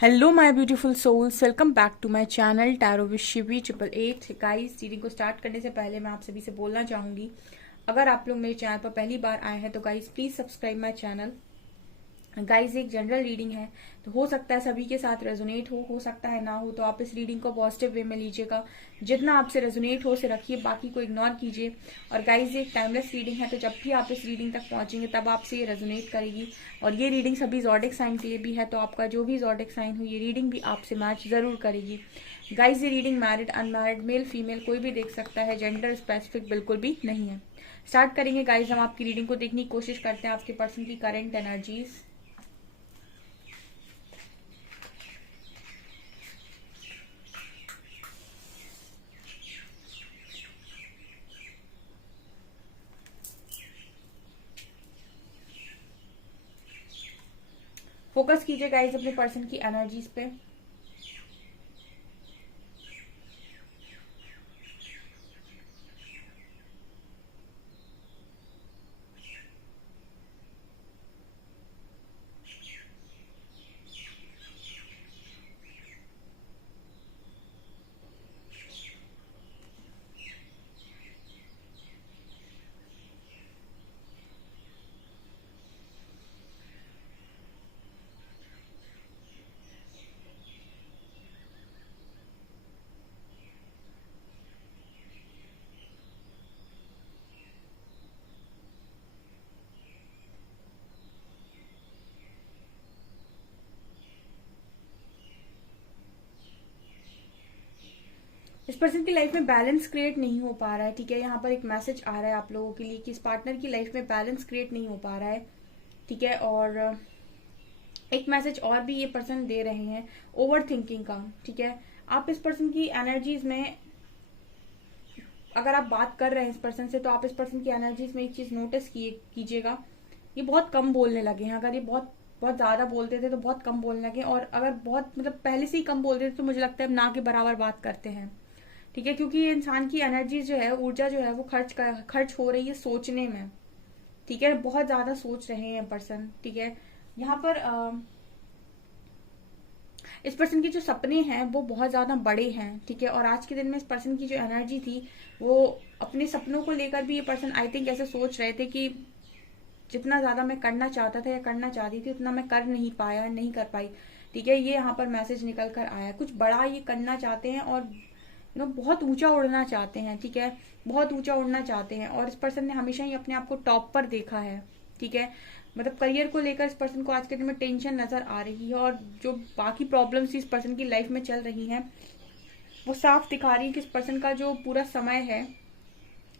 Hello my beautiful souls, welcome back to my channel tarot with Shivi 888। Guys, reading को start करने से पहले मैं आप सभी से बोलना चाहूंगी, अगर आप लोग मेरे चैनल पर पहली बार आए हैं तो guys please subscribe my channel. Guys, एक जनरल रीडिंग है तो हो सकता है सभी के साथ रेजोनेट हो सकता है ना हो, तो आप इस रीडिंग को पॉजिटिव वे में लीजिएगा। जितना आपसे रेजोनेट हो उसे रखिए, बाकी को इग्नोर कीजिए। और गाइस, ये एक टाइमलेस रीडिंग है, तो जब भी आप इस रीडिंग तक पहुंचेंगे तब आपसे ये रेजोनेट करेगी। और ये रीडिंग सभी ज़ोडिक साइन के लिए भी है, तो आपका जो भी ज़ोडिक साइन हो ये रीडिंग भी आपसे मैच जरूर करेगी। गाइस, ये reading married unmarried male female कोई भी देख सकता है, जेंडर स्पेसिफिक बिल्कुल भी नहीं है। स्टार्ट करेंगे गाइस, हम आपकी रीडिंग को देखने की कोशिश करते हैं आपके पर्सन की करंट एनर्जीज। फोकस कीजिए गाइस अपने पर्सन की एनर्जीज पे। इस पर्सन की लाइफ में बैलेंस क्रिएट नहीं हो पा रहा है। ठीक है, यहाँ पर एक मैसेज आ रहा है आप लोगों के लिए कि इस पार्टनर की लाइफ में बैलेंस क्रिएट नहीं हो पा रहा है। ठीक है, और एक मैसेज और भी ये पर्सन दे रहे हैं ओवर थिंकिंग का। ठीक है, आप इस पर्सन की एनर्जीज में अगर आप बात कर रहे हैं इस पर्सन से, तो आप इस पर्सन की एनर्जीज में एक चीज नोटिस कीजिएगा, ये बहुत कम बोलने लगे हैं। अगर ये बहुत बहुत ज्यादा बोलते थे तो बहुत कम बोलने लगे, और अगर बहुत मतलब पहले से ही कम बोलते थे तो मुझे लगता है ना के बराबर बात करते हैं। ठीक है, क्योंकि ये इंसान की एनर्जी जो है, ऊर्जा जो है वो खर्च हो रही है सोचने में। ठीक है, बहुत ज्यादा सोच रहे हैं पर्सन। ठीक है, यहाँ पर इस पर्सन के जो सपने हैं वो बहुत ज्यादा बड़े हैं। ठीक है, और आज के दिन में इस पर्सन की जो एनर्जी थी वो अपने सपनों को लेकर भी ये पर्सन आई थिंक ऐसे सोच रहे थे कि जितना ज्यादा मैं करना चाहता था या करना चाहती थी उतना मैं कर नहीं पाया, नहीं कर पाई। ठीक है, ये यहाँ पर मैसेज निकल कर आया, कुछ बड़ा ये करना चाहते हैं और बहुत ऊंचा उड़ना चाहते हैं। ठीक है, बहुत ऊंचा उड़ना चाहते हैं, और इस पर्सन ने हमेशा ही अपने आप को टॉप पर देखा है। ठीक है, मतलब करियर को लेकर इस पर्सन को आज के दिन में टेंशन नजर आ रही है, और जो बाकी प्रॉब्लम्स इस पर्सन की लाइफ में चल रही हैं वो साफ दिखा रही है कि इस पर्सन का जो पूरा समय है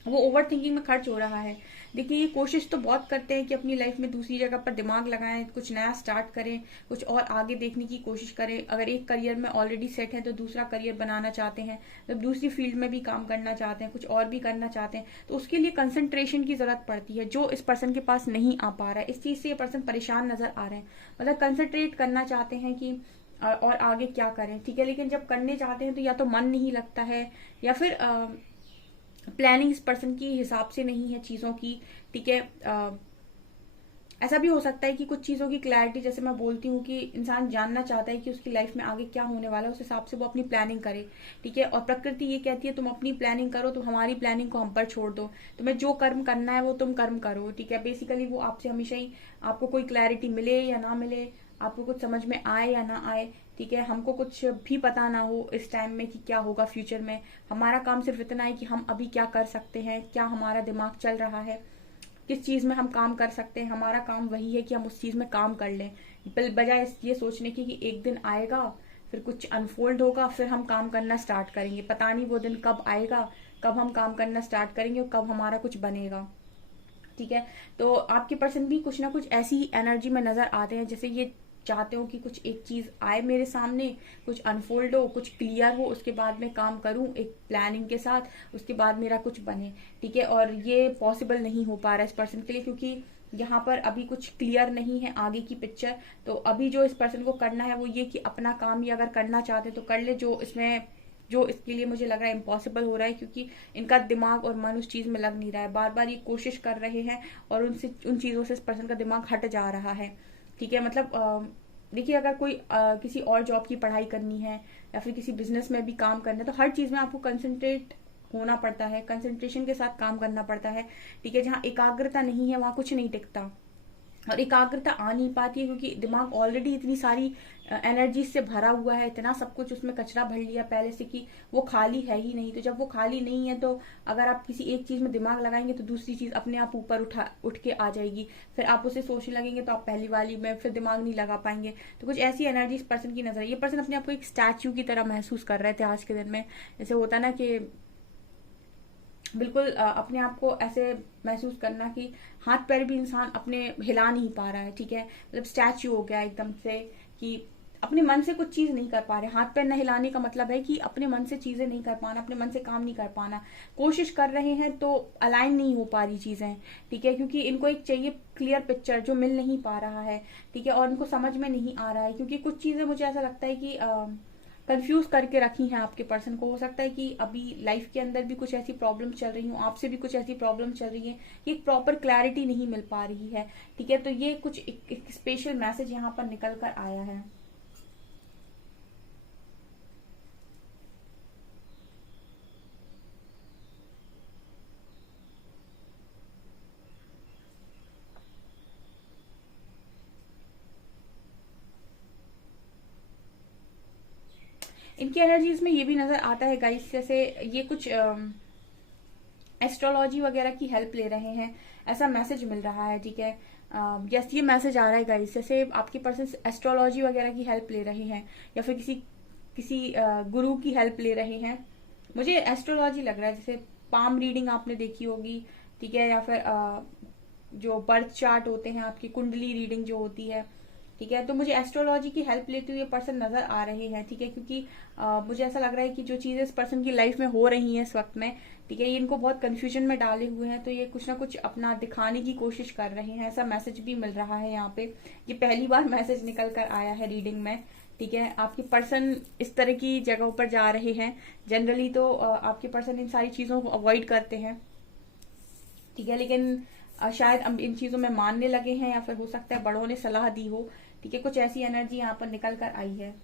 वो ओवर थिंकिंग में खर्च हो रहा है। देखिए, ये कोशिश तो बहुत करते हैं कि अपनी लाइफ में दूसरी जगह पर दिमाग लगाएं, कुछ नया स्टार्ट करें, कुछ और आगे देखने की कोशिश करें। अगर एक करियर में ऑलरेडी सेट है तो दूसरा करियर बनाना चाहते हैं, जब दूसरी फील्ड में भी काम करना चाहते हैं, कुछ और भी करना चाहते हैं, तो उसके लिए कंसंट्रेशन की जरूरत पड़ती है, जो इस पर्सन के पास नहीं आ पा रहा है। इस चीज से ये पर्सन परेशान नजर आ रहे हैं, मतलब कंसंट्रेट करना चाहते हैं कि और आगे क्या करें। ठीक है, लेकिन जब करने चाहते हैं तो या तो मन नहीं लगता है, या फिर प्लानिंग इस पर्सन की हिसाब से नहीं है चीजों की। ठीक है, ऐसा भी हो सकता है कि कुछ चीजों की क्लैरिटी, जैसे मैं बोलती हूँ कि इंसान जानना चाहता है कि उसकी लाइफ में आगे क्या होने वाला है, उस हिसाब से वो अपनी प्लानिंग करे। ठीक है, और प्रकृति ये कहती है तुम अपनी प्लानिंग करो, तुम हमारी प्लानिंग को हम पर छोड़ दो, तुम्हें जो कर्म करना है वो तुम कर्म करो। ठीक है, बेसिकली वो आपसे हमेशा ही, आपको कोई क्लैरिटी मिले या ना मिले, आपको कुछ समझ में आए या ना आए, ठीक है, हमको कुछ भी पता ना हो इस टाइम में कि क्या होगा फ्यूचर में, हमारा काम सिर्फ इतना है कि हम अभी क्या कर सकते हैं, क्या हमारा दिमाग चल रहा है, किस चीज में हम काम कर सकते हैं, हमारा काम वही है कि हम उस चीज में काम कर लें, बजाय ये सोचने की कि एक दिन आएगा फिर कुछ अनफोल्ड होगा फिर हम काम करना स्टार्ट करेंगे। पता नहीं वो दिन कब आएगा, कब हम काम करना स्टार्ट करेंगे और कब हमारा कुछ बनेगा। ठीक है, तो आपके पर्सन भी कुछ ना कुछ ऐसी एनर्जी में नजर आते हैं, जैसे ये चाहते हो कि कुछ एक चीज आए मेरे सामने, कुछ अनफोल्ड हो, कुछ क्लियर हो, उसके बाद मैं काम करूं एक प्लानिंग के साथ, उसके बाद मेरा कुछ बने। ठीक है, और ये पॉसिबल नहीं हो पा रहा है इस पर्सन के लिए, क्योंकि यहाँ पर अभी कुछ क्लियर नहीं है आगे की पिक्चर। तो अभी जो इस पर्सन को करना है वो ये कि अपना काम ये अगर करना चाहते तो कर ले, जो इसके लिए मुझे लग रहा है इम्पॉसिबल हो रहा है, क्योंकि इनका दिमाग और मन उस चीज में लग नहीं रहा है। बार बार ये कोशिश कर रहे हैं और उन चीजों से इस पर्सन का दिमाग हट जा रहा है। ठीक है, मतलब देखिए अगर कोई किसी और जॉब की पढ़ाई करनी है या फिर किसी बिजनेस में भी काम करना है, तो हर चीज में आपको कंसंट्रेट होना पड़ता है, कंसंट्रेशन के साथ काम करना पड़ता है। ठीक है, जहाँ एकाग्रता नहीं है वहां कुछ नहीं टिकता, और एकाग्रता आ नहीं पाती है क्योंकि दिमाग ऑलरेडी इतनी सारी एनर्जी से भरा हुआ है, इतना सब कुछ उसमें कचरा भर लिया पहले से कि वो खाली है ही नहीं। तो जब वो खाली नहीं है तो अगर आप किसी एक चीज में दिमाग लगाएंगे तो दूसरी चीज अपने आप ऊपर उठ के आ जाएगी, फिर आप उसे सोचने लगेंगे तो आप पहली वाली में फिर दिमाग नहीं लगा पाएंगे। तो कुछ ऐसी एनर्जी इस पर्सन की नजर है। ये पर्सन अपने आप को एक स्टैच्यू की तरह महसूस कर रहे थे आज के दिन में। जैसे होता ना कि बिल्कुल अपने आप को ऐसे महसूस करना कि हाथ पैर भी इंसान अपने हिला नहीं पा रहा है। ठीक है, मतलब स्टैच्यू हो गया एकदम से कि अपने मन से कुछ चीज नहीं कर पा रहे। हाथ पैर न हिलाने का मतलब है कि अपने मन से चीजें नहीं कर पाना, अपने मन से काम नहीं कर पाना। कोशिश कर रहे हैं तो अलाइन नहीं हो पा रही चीजें। ठीक है, क्योंकि इनको एक चाहिए क्लियर पिक्चर जो मिल नहीं पा रहा है। ठीक है, और इनको समझ में नहीं आ रहा है क्योंकि कुछ चीजें मुझे ऐसा लगता है कि कंफ्यूज करके रखी हैं आपके पर्सन को। हो सकता है कि अभी लाइफ के अंदर भी कुछ ऐसी प्रॉब्लम चल रही हो, आपसे भी कुछ ऐसी प्रॉब्लम चल रही है, एक प्रॉपर क्लैरिटी नहीं मिल पा रही है। ठीक है, तो ये कुछ एक स्पेशल मैसेज यहाँ पर निकल कर आया है। इनकी एनर्जीज में ये भी नजर आता है गाइस, जैसे ये कुछ एस्ट्रोलॉजी वगैरह की हेल्प ले रहे हैं, ऐसा मैसेज मिल रहा है। ठीक है, यस ये मैसेज आ रहा है गाइस, जैसे आपके पर्सन एस्ट्रोलॉजी वगैरह की हेल्प ले रहे हैं या फिर किसी किसी गुरु की हेल्प ले रहे हैं। मुझे एस्ट्रोलॉजी लग रहा है, जैसे पाम रीडिंग आपने देखी होगी। ठीक है, या फिर जो बर्थ चार्ट होते हैं आपकी कुंडली रीडिंग जो होती है। ठीक है, तो मुझे एस्ट्रोलॉजी की हेल्प लेते हुए पर्सन नजर आ रहे हैं। ठीक है, क्योंकि मुझे ऐसा लग रहा है कि जो चीजें इस पर्सन की लाइफ में हो रही हैं इस वक्त में, ठीक है, ये इनको बहुत कंफ्यूजन में डाले हुए हैं। तो ये कुछ ना कुछ अपना दिखाने की कोशिश कर रहे हैं, ऐसा मैसेज भी मिल रहा है यहाँ पे। ये पहली बार मैसेज निकल कर आया है रीडिंग में। ठीक है, आपके पर्सन इस तरह की जगहों पर जा रहे हैं। जनरली तो आपके पर्सन इन सारी चीजों को अवॉइड करते हैं। ठीक है, लेकिन शायद अब इन चीजों में मानने लगे हैं या फिर हो सकता है बड़ों ने सलाह दी हो। ठीक है, कुछ ऐसी एनर्जी यहाँ पर निकल कर आई है।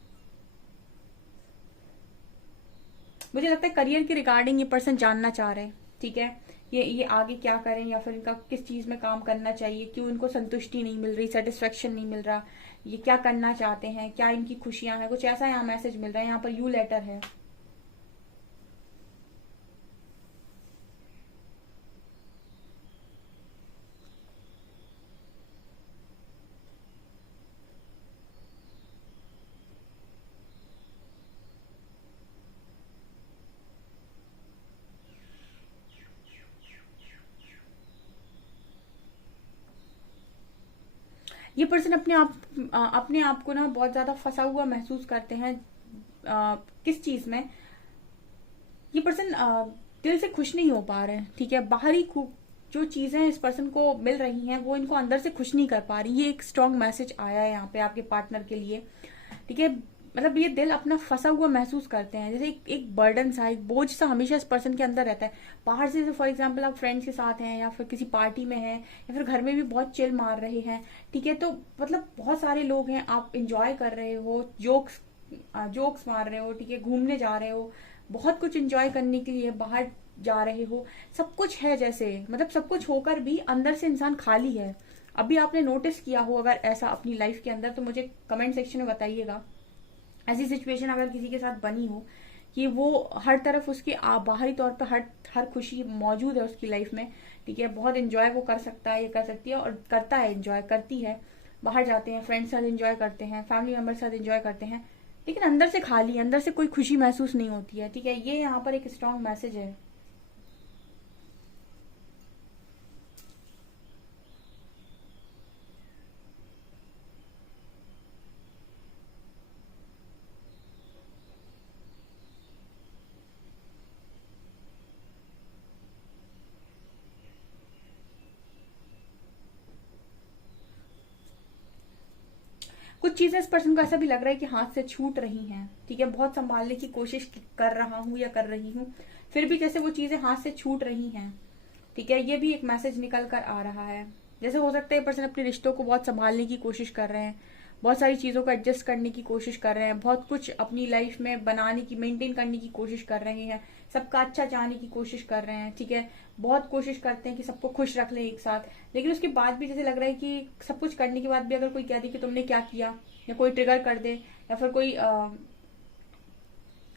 मुझे लगता है करियर के रिगार्डिंग ये पर्सन जानना चाह रहे हैं। ठीक है, ये आगे क्या करें या फिर इनका किस चीज में काम करना चाहिए, क्यों इनको संतुष्टि नहीं मिल रही, सेटिस्फेक्शन नहीं मिल रहा, ये क्या करना चाहते हैं, क्या इनकी खुशियां हैं, कुछ ऐसा यहाँ मैसेज मिल रहा है। यहाँ पर यू लेटर है। ये पर्सन अपने आप को ना बहुत ज्यादा फंसा हुआ महसूस करते हैं। किस चीज में? ये पर्सन दिल से खुश नहीं हो पा रहे हैं। ठीक है, बाहरी जो चीजें इस पर्सन को मिल रही हैं वो इनको अंदर से खुश नहीं कर पा रही। ये एक स्ट्रॉन्ग मैसेज आया है यहाँ पे आपके पार्टनर के लिए। ठीक है, मतलब ये दिल अपना फंसा हुआ महसूस करते हैं, जैसे एक बर्डन सा, एक बोझ सा हमेशा इस पर्सन के अंदर रहता है। बाहर से फॉर एग्जांपल आप फ्रेंड्स के साथ हैं या फिर किसी पार्टी में हैं या फिर घर में भी बहुत चिल मार रहे हैं। ठीक है, तो मतलब बहुत सारे लोग हैं, आप इंजॉय कर रहे हो, जोक्स मार रहे हो। ठीक है, घूमने जा रहे हो, बहुत कुछ इंजॉय करने के लिए बाहर जा रहे हो, सब कुछ है, जैसे मतलब सब कुछ होकर भी अंदर से इंसान खाली है। अभी आपने नोटिस किया हो अगर ऐसा अपनी लाइफ के अंदर, तो मुझे कमेंट सेक्शन में बताइएगा। ऐसी सिचुएशन अगर किसी के साथ बनी हो कि वो हर तरफ उसके बाहरी तौर पर हर खुशी मौजूद है उसकी लाइफ में। ठीक है, बहुत एंजॉय वो कर सकता है, ये कर सकती है और करता है, एंजॉय करती है। बाहर जाते हैं, फ्रेंड्स साथ एंजॉय करते हैं, फैमिली मेंबर साथ एंजॉय करते हैं, लेकिन अंदर से खाली, अंदर से कोई खुशी महसूस नहीं होती है। ठीक है, ये यहाँ पर एक स्ट्रॉन्ग मैसेज है। कुछ चीजें इस पर्सन को ऐसा भी लग रहा है कि हाथ से छूट रही हैं। ठीक है, बहुत संभालने की कोशिश कर रहा हूं या कर रही हूँ, फिर भी जैसे वो चीजें हाथ से छूट रही हैं। ठीक है, ये भी एक मैसेज निकल कर आ रहा है। जैसे हो सकता है पर्सन अपने रिश्तों को बहुत संभालने की कोशिश कर रहे हैं, बहुत सारी चीज़ों को एडजस्ट करने की कोशिश कर रहे हैं, बहुत कुछ अपनी लाइफ में बनाने की, मेंटेन करने की कोशिश कर रहे हैं, सबका अच्छा चाहने की कोशिश कर रहे हैं, ठीक है, बहुत कोशिश करते हैं कि सबको खुश रख लें एक साथ। लेकिन उसके बाद भी जैसे लग रहा है कि सब कुछ करने के बाद भी अगर कोई कह दे कि तुमने क्या किया, या कोई ट्रिगर कर दे, या फिर कोई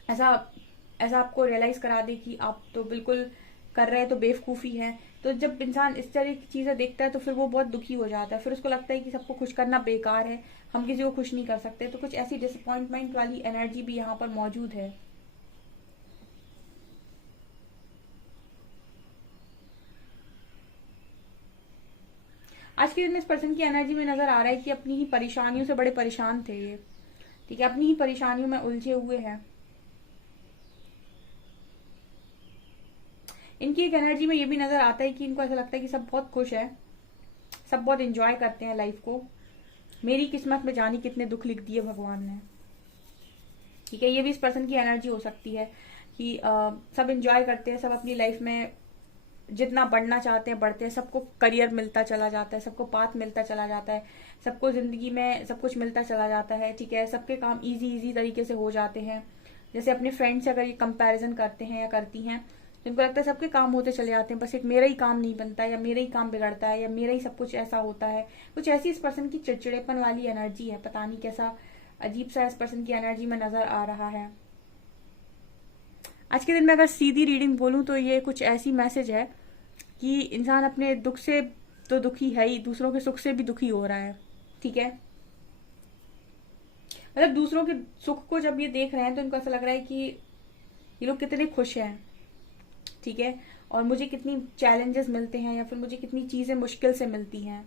ऐसा ऐसा आपको रियलाइज करा दे कि आप तो बिल्कुल कर रहे हैं तो बेवकूफ़ी है, तो जब इंसान इस तरह की चीज़ें देखता है तो फिर वो बहुत दुखी हो जाता है। फिर उसको लगता है कि सबको खुश करना बेकार है, हम किसी को खुश नहीं कर सकते। तो कुछ ऐसी डिसअपॉइंटमेंट वाली एनर्जी भी यहाँ पर मौजूद है। आज के दिन में इस पर्सन की एनर्जी में नजर आ रहा है कि अपनी ही परेशानियों से बड़े परेशान थे ये, ठीक है, अपनी ही परेशानियों में उलझे हुए हैं। इनकी एक एनर्जी में ये भी नजर आता है कि इनको ऐसा लगता है कि सब बहुत खुश है, सब बहुत एंजॉय करते हैं लाइफ को, मेरी किस्मत में जाने कितने दुख लिख दिए भगवान ने, ठीक है। ये भी इस पर्सन की एनर्जी हो सकती है कि सब एंजॉय करते हैं, सब अपनी लाइफ में जितना बढ़ना चाहते हैं बढ़ते हैं, सबको करियर मिलता चला जाता है, सबको पाथ मिलता चला जाता है, सबको जिंदगी में सब कुछ मिलता चला जाता है, ठीक है, सबके काम इजी इजी तरीके से हो जाते हैं। जैसे अपने फ्रेंड से अगर ये कंपैरिजन करते हैं या करती हैं तो इनको लगता है सबके काम होते चले जाते हैं, बस एक मेरा ही काम नहीं बनता, या मेरा ही काम बिगड़ता है, या मेरा ही सब कुछ ऐसा होता है। कुछ ऐसी इस पर्सन की चिड़चिड़ेपन वाली एनर्जी है, पता नहीं कैसा अजीब सा इस पर्सन की एनर्जी में नजर आ रहा है। आज के दिन में अगर सीधी रीडिंग बोलूं तो ये कुछ ऐसी मैसेज है कि इंसान अपने दुख से तो दुखी है ही, दूसरों के सुख से भी दुखी हो रहा है, ठीक है। मतलब दूसरों के सुख को जब ये देख रहे हैं तो इनको ऐसा लग रहा है कि ये लोग कितने खुश हैं, ठीक है, और मुझे कितनी चैलेंजेस मिलते हैं, या फिर मुझे कितनी चीजें मुश्किल से मिलती हैं।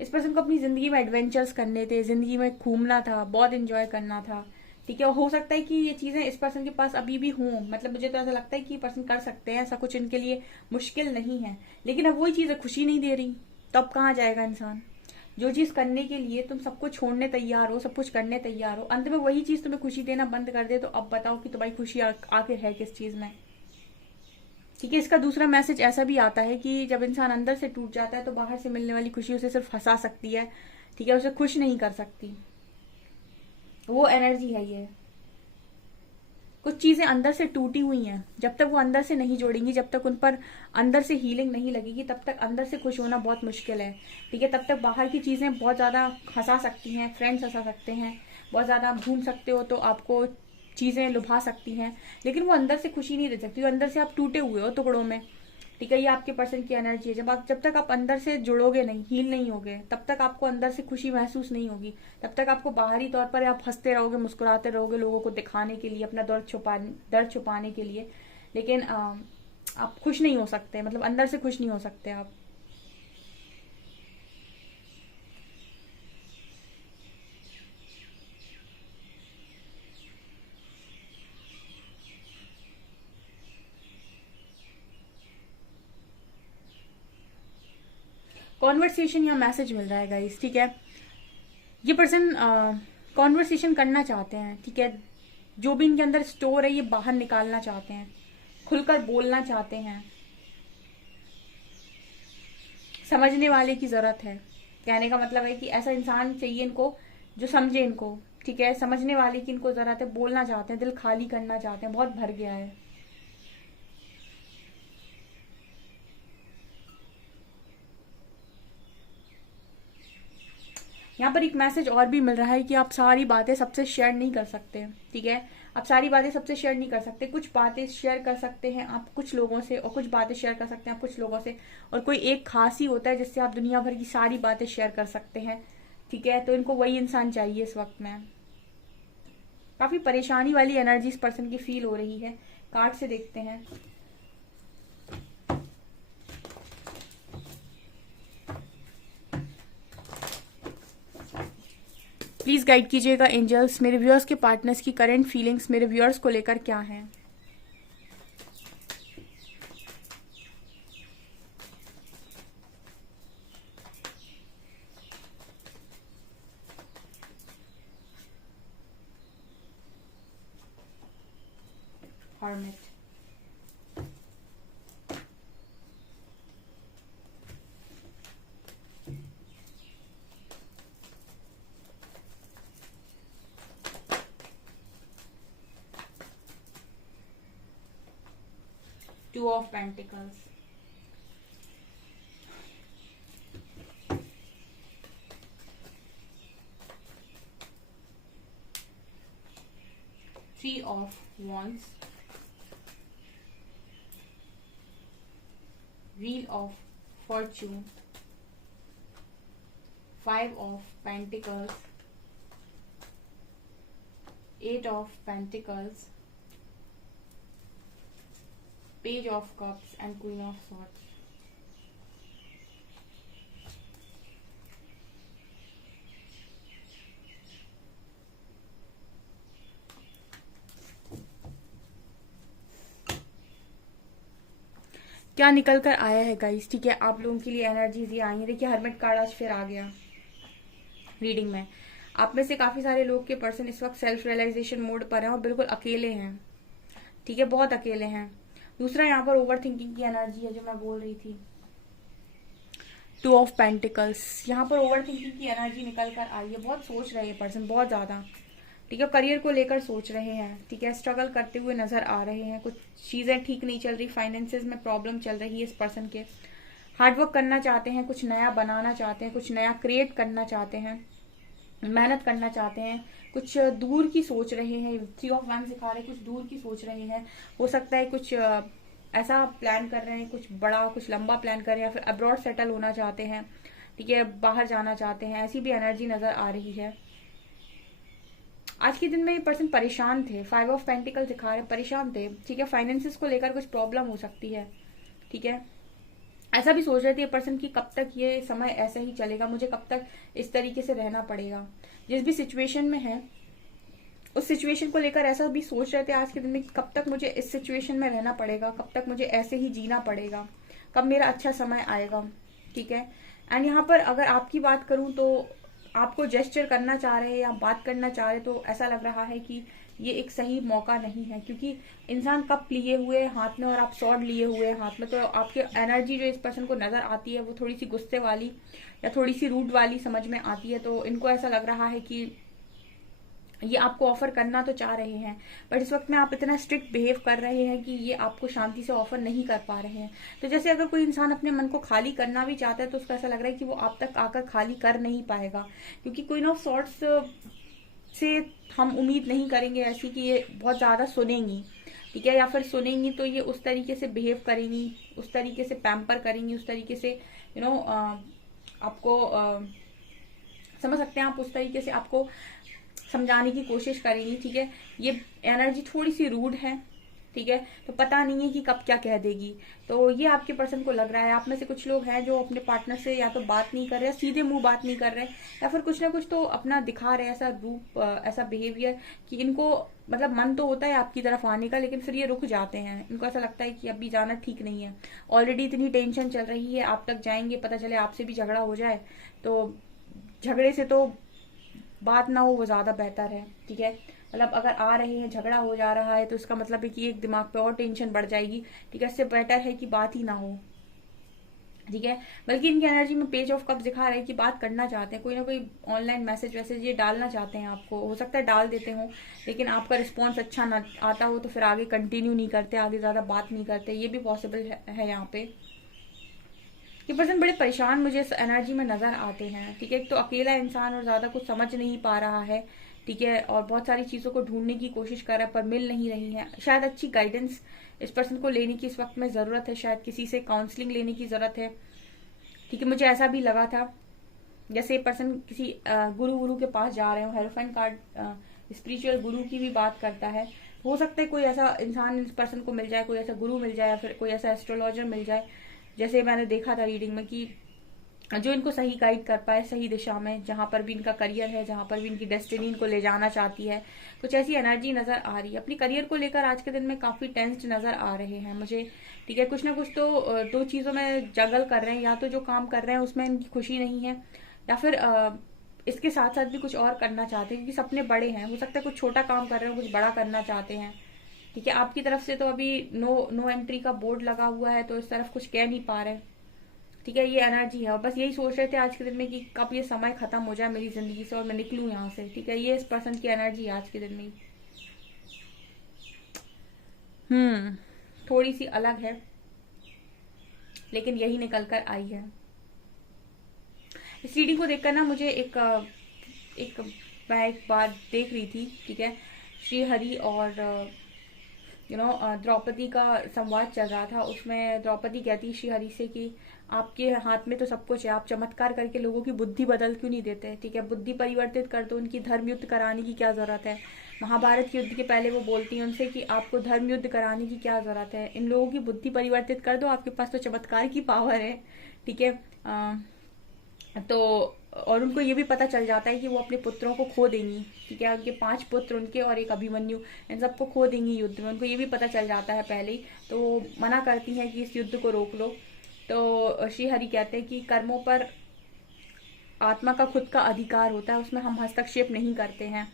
इस पर्सन को अपनी जिंदगी में एडवेंचर्स करने थे, जिंदगी में घूमना था, बहुत एंजॉय करना था, ठीक है। और हो सकता है कि ये चीजें इस पर्सन के पास अभी भी हों, मतलब मुझे तो ऐसा लगता है कि ये पर्सन कर सकते हैं, ऐसा कुछ इनके लिए मुश्किल नहीं है। लेकिन अब वही चीजें खुशी नहीं दे रही, तो अब कहाँ जाएगा इंसान। जो चीज करने के लिए तुम सब कुछ छोड़ने तैयार हो, सब कुछ करने तैयार हो, अंत में वही चीज तुम्हें खुशी देना बंद कर दे, तो अब बताओ कि तुम्हारी खुशी आखिर है किस चीज में, ठीक है। इसका दूसरा मैसेज ऐसा भी आता है कि जब इंसान अंदर से टूट जाता है तो बाहर से मिलने वाली खुशी उसे सिर्फ हंसा सकती है, ठीक है, उसे खुश नहीं कर सकती। वो एनर्जी है ये। कुछ चीजें अंदर से टूटी हुई हैं, जब तक वो अंदर से नहीं जोड़ेंगी, जब तक उन पर अंदर से हीलिंग नहीं लगेगी, तब तक अंदर से खुश होना बहुत मुश्किल है, ठीक है। तब तक बाहर की चीजें बहुत ज्यादा हंसा सकती हैं, फ्रेंड्स हंसा सकते हैं, बहुत ज्यादा आप घूम सकते हो तो आपको चीजें लुभा सकती हैं, लेकिन वो अंदर से खुशी नहीं दे सकती, वो अंदर से आप टूटे हुए हो टुकड़ों में, ठीक है। ये आपके पर्सन की एनर्जी है। जब तक आप अंदर से जुड़ोगे नहीं, हील नहीं होगे, तब तक आपको अंदर से खुशी महसूस नहीं होगी, तब तक आपको बाहरी तौर पर आप हंसते रहोगे, मुस्कुराते रहोगे, लोगों को दिखाने के लिए, अपना दर्द छुपाने के लिए, लेकिन आप खुश नहीं हो सकते, मतलब अंदर से खुश नहीं हो सकते आप। कॉन्वर्सेशन या मैसेज मिल रहा है गाइस, ठीक है। ये पर्सन कॉन्वर्सेशन करना चाहते हैं, ठीक है, जो भी इनके अंदर स्टोर है ये बाहर निकालना चाहते हैं, खुलकर बोलना चाहते हैं। समझने वाले की जरूरत है, कहने का मतलब है कि ऐसा इंसान चाहिए इनको जो समझे इनको, ठीक है, समझने वाले की इनको जरूरत है, बोलना चाहते हैं, दिल खाली करना चाहते हैं, बहुत भर गया है। यहाँ पर एक मैसेज और भी मिल रहा है कि आप सारी बातें सबसे शेयर नहीं कर सकते, ठीक है, आप सारी बातें सबसे शेयर नहीं कर सकते, कुछ बातें शेयर कर सकते हैं आप कुछ लोगों से, और कुछ बातें शेयर कर सकते हैं आप कुछ लोगों से, और कोई एक खास ही होता है जिससे आप दुनिया भर की सारी बातें शेयर कर सकते हैं, ठीक है। तो इनको वही इंसान चाहिए इस वक्त में। काफी परेशानी वाली एनर्जी इस पर्सन की फील हो रही है। कार्ड से देखते हैं। प्लीज गाइड कीजिएगा एंजल्स, मेरे व्यूअर्स के पार्टनर्स की करंट फीलिंग्स मेरे व्यूअर्स को लेकर क्या है। Hermit. 2 of Pentacles, 3 of Wands, Wheel of Fortune, 5 of Pentacles, 8 of Pentacles, Page of Cups and Queen of Swords. क्या निकल कर आया है गाइस, ठीक है, आप लोगों के लिए एनर्जीज ये आई है। देखिए हर्मिट कार्ड आज फिर आ गया रीडिंग में। आप में से काफी सारे लोग के पर्सन इस वक्त सेल्फ रियलाइजेशन मोड पर हैं और बिल्कुल अकेले हैं, ठीक है, बहुत अकेले हैं। दूसरा यहाँ पर ओवर थिंकिंग की एनर्जी है जो मैं बोल रही थी। 2 ऑफ पेंटिकल्स, यहाँ पर ओवर थिंकिंग की एनर्जी निकल कर आई है। बहुत सोच रहे हैं पर्सन, बहुत ज्यादा, ठीक है, करियर को लेकर सोच रहे हैं, ठीक है, स्ट्रगल करते हुए नजर आ रहे हैं। कुछ चीजें ठीक नहीं चल रही, फाइनेंसेस में प्रॉब्लम चल रही है इस पर्सन के। हार्डवर्क करना चाहते हैं, कुछ नया बनाना चाहते हैं, कुछ नया क्रिएट करना चाहते हैं, मेहनत करना चाहते हैं, कुछ दूर की सोच रहे हैं। 3 ऑफ वैंड्स दिखा रहे हैं, कुछ दूर की सोच रहे हैं। हो सकता है कुछ ऐसा प्लान कर रहे हैं, कुछ बड़ा, कुछ लंबा प्लान कर रहे हैं, या फिर अब्रॉड सेटल होना चाहते हैं, ठीक है, बाहर जाना चाहते हैं। ऐसी भी एनर्जी नजर आ रही है। आज के दिन में ये पर्सन परेशान थे। 5 ऑफ पेंटिकल दिखा रहे, परेशान थे, ठीक है, फाइनेंसिस को लेकर कुछ प्रॉब्लम हो सकती है, ठीक है। ऐसा भी सोच रहे थे ये पर्सन की कब तक ये समय ऐसा ही चलेगा, मुझे कब तक इस तरीके से रहना पड़ेगा। जिस भी सिचुएशन में है उस सिचुएशन को लेकर ऐसा भी सोच रहे थे आज के दिन में, कब तक मुझे इस सिचुएशन में रहना पड़ेगा, कब तक मुझे ऐसे ही जीना पड़ेगा, कब मेरा अच्छा समय आएगा, ठीक है। एंड यहाँ पर अगर आपकी बात करूं तो आपको जेस्चर करना चाह रहे हैं या बात करना चाह रहे, तो ऐसा लग रहा है कि ये एक सही मौका नहीं है, क्योंकि इंसान कप लिए हुए हाथ में और आप स्वॉर्ड लिए हुए हाथ में, तो आपकी एनर्जी जो इस पर्सन को नजर आती है वो थोड़ी सी गुस्से वाली या थोड़ी सी रूड वाली समझ में आती है। तो इनको ऐसा लग रहा है कि ये आपको ऑफर करना तो चाह रहे हैं, बट इस वक्त में आप इतना स्ट्रिक्ट बिहेव कर रहे हैं कि ये आपको शांति से ऑफर नहीं कर पा रहे हैं। तो जैसे अगर कोई इंसान अपने मन को खाली करना भी चाहता है तो उसको ऐसा लग रहा है कि वो आप तक आकर खाली कर नहीं पाएगा, क्योंकि क्वीन ऑफ सॉर्ड्स से हम उम्मीद नहीं करेंगे ऐसी कि ये बहुत ज्यादा सुनेंगी, ठीक है, या फिर सुनेंगी तो ये उस तरीके से बिहेव करेंगी, उस तरीके से पैम्पर करेंगी, उस तरीके से आपको समझ सकते हैं आप, उस तरीके से आपको समझाने की कोशिश करेंगी, ठीक है। ये एनर्जी थोड़ी सी रूड है, ठीक है, तो पता नहीं है कि कब क्या कह देगी। तो ये आपके पर्सन को लग रहा है। आप में से कुछ लोग हैं जो अपने पार्टनर से या तो बात नहीं कर रहे, सीधे मुंह बात नहीं कर रहे, या फिर कुछ ना कुछ तो अपना दिखा रहे, ऐसा रूप, ऐसा बिहेवियर कि इनको मतलब मन तो होता है आपकी तरफ आने का, लेकिन फिर ये रुक जाते हैं। इनको ऐसा लगता है कि अभी जाना ठीक नहीं है, ऑलरेडी इतनी टेंशन चल रही है, आप तक जाएंगे पता चले आपसे भी झगड़ा हो जाए, तो झगड़े से तो बात ना हो वो ज्यादा बेहतर है, ठीक है। मतलब अगर आ रहे हैं, झगड़ा हो जा रहा है, तो इसका मतलब है कि एक दिमाग पे और टेंशन बढ़ जाएगी, ठीक है। इससे बेटर है कि बात ही ना हो, ठीक है। बल्कि इनकी एनर्जी में पेज ऑफ कप्स दिखा रहे हैं कि बात करना चाहते हैं, कोई ना कोई ऑनलाइन मैसेज वैसेज ये डालना चाहते हैं आपको, हो सकता है डाल देते हो, लेकिन आपका रिस्पॉन्स अच्छा ना आता हो तो फिर आगे कंटिन्यू नहीं करते, आगे ज्यादा बात नहीं करते, ये भी पॉसिबल है यहाँ पे। ये पर्सन बड़े परेशान मुझे इस एनर्जी में नजर आते हैं, ठीक है। एक तो अकेला इंसान और ज्यादा कुछ समझ नहीं पा रहा है, ठीक है, और बहुत सारी चीजों को ढूंढने की कोशिश कर रहा है पर मिल नहीं रही है। शायद अच्छी गाइडेंस इस पर्सन को लेने की इस वक्त में जरूरत है, शायद किसी से काउंसलिंग लेने की जरूरत है, ठीक है। मुझे ऐसा भी लगा था जैसे पर्सन किसी गुरु के पास जा रहे हो। हेरोफेंट कार्ड स्पिरिचुअल गुरु की भी बात करता है। हो सकता है कोई ऐसा इंसान इस पर्सन को मिल जाए, कोई ऐसा गुरु मिल जाए, या फिर कोई ऐसा एस्ट्रोलॉजर मिल जाए, जैसे मैंने देखा था रीडिंग में, कि जो इनको सही गाइड कर पाए सही दिशा में, जहां पर भी इनका करियर है, जहां पर भी इनकी डेस्टिनी इनको ले जाना चाहती है। कुछ ऐसी एनर्जी नजर आ रही है। अपनी करियर को लेकर आज के दिन में काफी टेंस्ड नजर आ रहे हैं मुझे, ठीक है। कुछ ना कुछ तो दो चीजों में जगल कर रहे हैं, या तो जो काम कर रहे हैं उसमें इनकी खुशी नहीं है, या फिर इसके साथ साथ भी कुछ और करना चाहते हैं, क्योंकि सपने बड़े हैं। हो सकता है कुछ छोटा काम कर रहे हो, कुछ बड़ा करना चाहते हैं, ठीक है। आपकी तरफ से तो अभी नो एंट्री का बोर्ड लगा हुआ है, तो इस तरफ कुछ कह नहीं पा रहे, ठीक है। ये एनर्जी है और बस यही सोच रहे थे आज के दिन में कि कब ये समय खत्म हो जाए मेरी जिंदगी से और मैं निकलूं यहाँ से, ठीक है। ये इस पर्सन की एनर्जी है आज के दिन में। थोड़ी सी अलग है, लेकिन यही निकल कर आई है। इस रीडिंग को देखकर ना मुझे एक मैं एक बार देख रही थी, ठीक है, श्री हरि और द्रौपदी का संवाद चल रहा था। उसमें द्रौपदी कहती श्री हरि से कि आपके हाथ में तो सब कुछ है, आप चमत्कार करके लोगों की बुद्धि बदल क्यों नहीं देते, ठीक है, बुद्धि परिवर्तित कर दो, उनकी धर्म युद्ध कराने की क्या जरूरत है। महाभारत के युद्ध के पहले वो बोलती हैं उनसे कि आपको धर्म युद्ध कराने की क्या जरूरत है, इन लोगों की बुद्धि परिवर्तित कर दो, आपके पास तो चमत्कार की पावर है, ठीक है। तो और उनको ये भी पता चल जाता है कि वो अपने पुत्रों को खो देंगी, ठीक है, उनके 5 पुत्र उनके और एक अभिमन्यु, इन सबको खो देंगी युद्ध में, उनको ये भी पता चल जाता है पहले ही। तो वो मना करती हैं कि इस युद्ध को रोक लो। तो श्री हरि कहते हैं कि कर्मों पर आत्मा का खुद का अधिकार होता है, उसमें हम हस्तक्षेप नहीं करते हैं,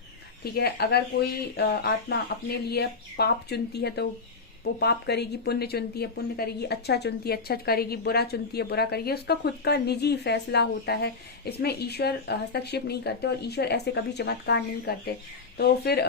ठीक है। अगर कोई आत्मा अपने लिए पाप चुनती है तो वो पाप करेगी, पुण्य चुनती है पुण्य करेगी, अच्छा चुनती है अच्छा करेगी, बुरा चुनती है बुरा करेगी, उसका खुद का निजी फैसला होता है, इसमें ईश्वर हस्तक्षेप नहीं करते और ईश्वर ऐसे कभी चमत्कार नहीं करते। तो फिर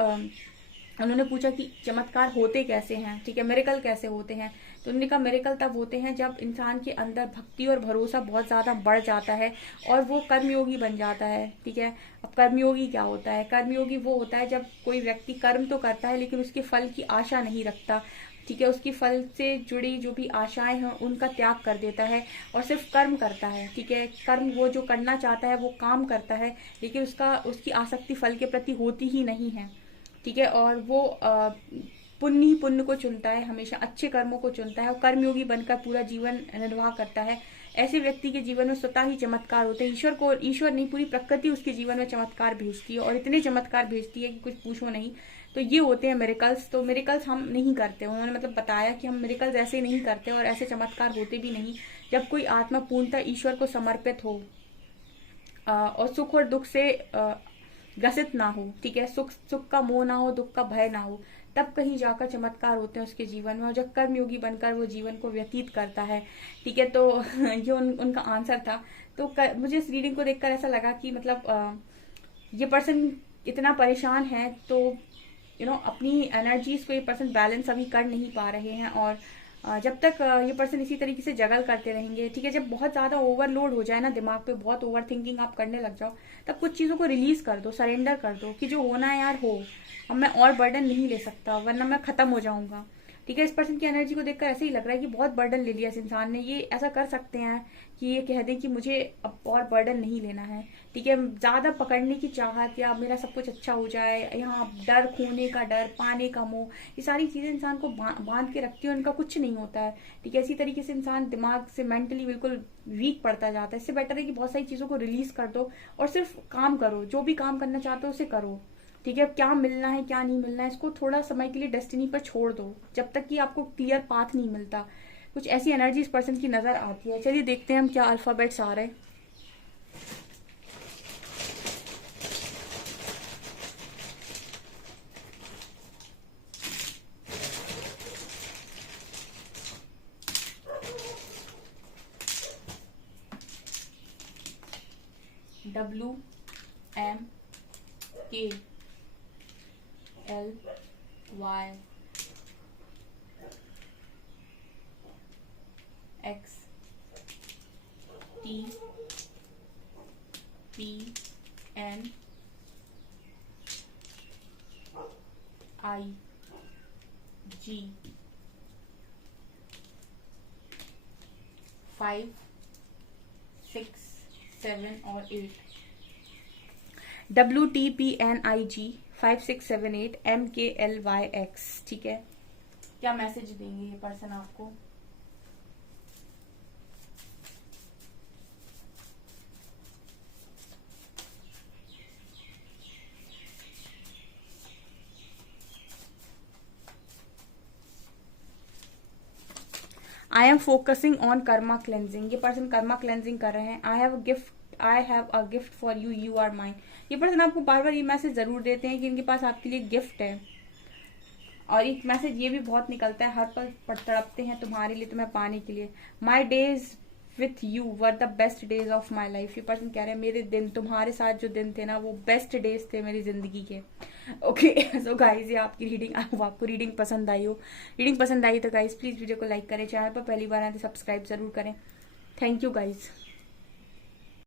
उन्होंने पूछा कि चमत्कार होते कैसे हैं, ठीक है, मिरेकल कैसे होते हैं। तो उन्होंने कहा मिरेकल तब होते हैं जब इंसान के अंदर भक्ति और भरोसा बहुत ज्यादा बढ़ जाता है और वो कर्मयोगी बन जाता है, ठीक है। अब कर्मयोगी क्या होता है, कर्मयोगी वो होता है जब कोई व्यक्ति कर्म तो करता है लेकिन उसके फल की आशा नहीं रखता, ठीक है, उसकी फल से जुड़ी जो भी आशाएं हैं उनका त्याग कर देता है और सिर्फ कर्म करता है, ठीक है। कर्म वो जो करना चाहता है वो काम करता है, लेकिन उसकी आसक्ति फल के प्रति होती ही नहीं है, ठीक है। और वो पुण्य ही पुण्य को चुनता है, हमेशा अच्छे कर्मों को चुनता है और कर्मयोगी बनकर पूरा जीवन निर्वाह करता है। ऐसे व्यक्ति के जीवन में स्वतः ही चमत्कार होते हैं, ईश्वर नहीं पूरी प्रकृति उसके जीवन में चमत्कार भेजती है और इतने चमत्कार भेजती है कि कुछ पूछो नहीं। तो ये होते हैं मेरेकल्स। तो मेरेकल्स हम नहीं करते, उन्होंने मतलब बताया कि हम मेरेकल्स ऐसे नहीं करते और ऐसे चमत्कार होते भी नहीं जब कोई आत्मा पूर्णतः ईश्वर को समर्पित हो और सुख और दुख से ग्रसित ना हो, ठीक है, सुख का मोह ना हो, दुख का भय ना हो, तब कहीं जाकर चमत्कार होते हैं उसके जीवन में और जब कर्मयोगी बनकर वो जीवन को व्यतीत करता है, ठीक है। तो ये उनका आंसर था। तो मुझे इस रीडिंग को देखकर ऐसा लगा कि मतलब ये पर्सन इतना परेशान है तो अपनी एनर्जीज को ये पर्सन बैलेंस अभी कर नहीं पा रहे हैं और जब तक ये पर्सन इसी तरीके से जगल करते रहेंगे, ठीक है, जब बहुत ज्यादा ओवरलोड हो जाए ना दिमाग पे, बहुत ओवर थिंकिंग आप करने लग जाओ, तब कुछ चीजों को रिलीज कर दो, सरेंडर कर दो कि जो होना है यार हो, अब मैं और बर्डन नहीं ले सकता वरना मैं खत्म हो जाऊंगा, ठीक है। इस पर्सन की एनर्जी को देखकर ऐसे ही लग रहा है कि बहुत बर्डन ले लिया इस इंसान ने। ये ऐसा कर सकते हैं कि ये कह दें कि मुझे अब और बर्डन नहीं लेना है, ठीक है, ज्यादा पकड़ने की चाहत या मेरा सब कुछ अच्छा हो जाए, यहाँ डर, खोने का डर, पाने का मोह, ये सारी चीजें इंसान को बांध के रखती है, उनका कुछ नहीं होता है, ठीक है। इसी तरीके से इंसान दिमाग से मेंटली बिल्कुल वीक पड़ता जाता है। इससे बेटर है कि बहुत सारी चीजों को रिलीज कर दो और सिर्फ काम करो, जो भी काम करना चाहते हो उसे करो, ठीक है। क्या मिलना है क्या नहीं मिलना है इसको थोड़ा समय के लिए डेस्टिनी पर छोड़ दो, जब तक कि आपको क्लियर पाथ नहीं मिलता। कुछ ऐसी एनर्जी इस पर्सन की नजर आती है। चलिए देखते हैं हम क्या अल्फाबेट्स आ रहे हैं। WMKLY XTPNIG 5, 6, 7 और 8। WTPNIG 5, 6, 7, 8 MKLYX, ठीक है। क्या मैसेज देंगे ये पर्सन आपको? I am focusing on karma cleansing. ये पर्सन कर्मा क्लेंजिंग कर रहे हैं। I have a gift for you, you are mine. ये पर्सन आपको बार बार ये मैसेज जरूर देते हैं कि इनके पास आपके लिए गिफ्ट है। और एक मैसेज ये भी बहुत निकलता है, हर पल तड़पते हैं तुम्हारे लिए, तुम्हें पाने के लिए। My days with you were the best days of my life. ये पर्सन कह रहे हैं मेरे दिन, तुम्हारे साथ जो दिन थे ना वो बेस्ट डेज थे मेरी जिंदगी के। ओके सो गाइज ये आपकी रीडिंग, आपको रीडिंग पसंद आई हो। रीडिंग पसंद आई तो गाइज प्लीज वीडियो को लाइक करें, चैनल पर पहली बार आए तो सब्सक्राइब जरूर करें। Thank you guys.